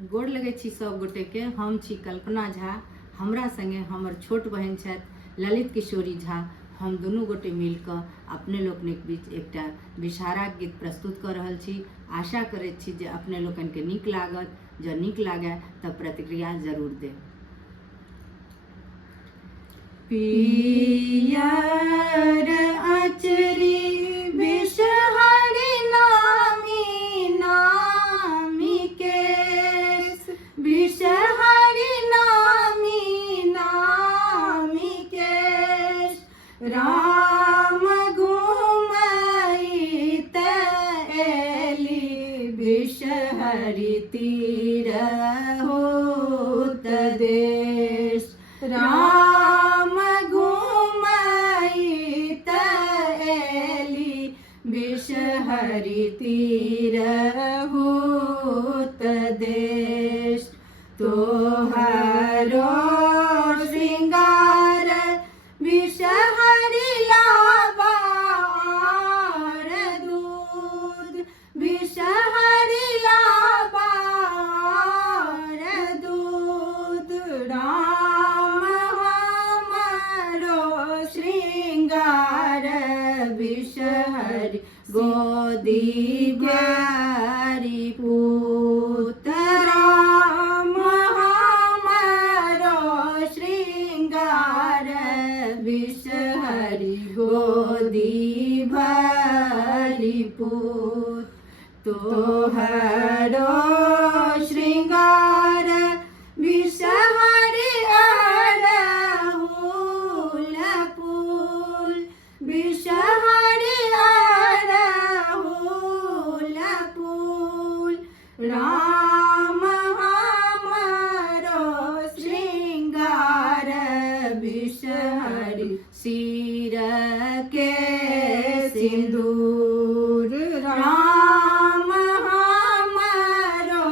गोड़ लगे छी सब गोटे के। हम छी कल्पना झा, हमरा संगे हमर छोट बहन छथि ललित किशोरी झा। हम दुनू गोटे मिलकर अपने लोकनिक बीच एकटा विषहारा गीत प्रस्तुत कर रहल छी। आशा करैत छी जे अपने लोकन के नीक लागत। जँ नीक लागे तऽ प्रतिक्रिया जरूर दे। पियर अचरी विषहरी नामी नामी केश, विषहरी नामी नामी केश। राम घुमई त एली विषहरी तीर होत देश। राम घुमई त एली विषहरी तीर होत देश। तोहरो श्रृंगार विषहरी लाबा और दूध, विषहरी लाबा और दूध। राम हमरो श्रृंगार विषहरी गोदी भरी पूत। राम हमरो श्रृंगार विषहरी गोदी भरी पूत। तोहरो श्रृंगार विषहरी अड़हुल फूल, विषहरी अड़हुल फूल। राम हमरो श्रृंगार विषहरी सिर के सिंदूर। राम हमरो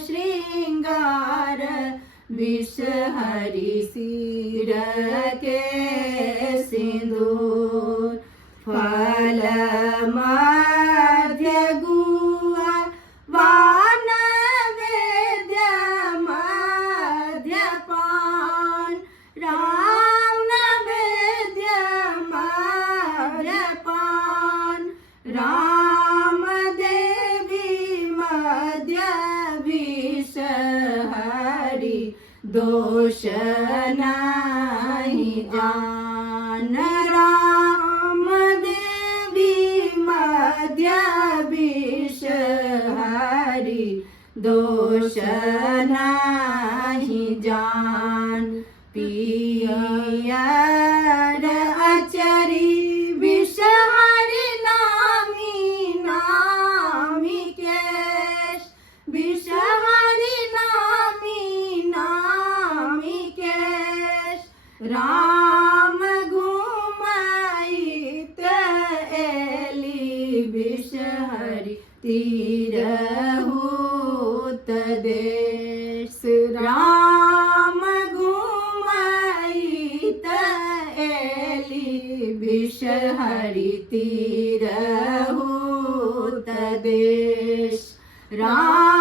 श्रृंगार विषहरी सिर के सिंदूर। फल मध्य गुआ वान वेद्य मध्य पान। राम नैवेद्य मध्य पान। राम देवी मध्य विषहरी दोष नहीं जान। राम देवी मध्य विषहरी दोष नहीं जान। पियर अचरी विषहरी नामी नामी केश, विषहरी नामी नामी केश। राम घुमई त एली विषहरी तीर होत देश। राम घुमई त एली विषहरी तीर होत देश। राम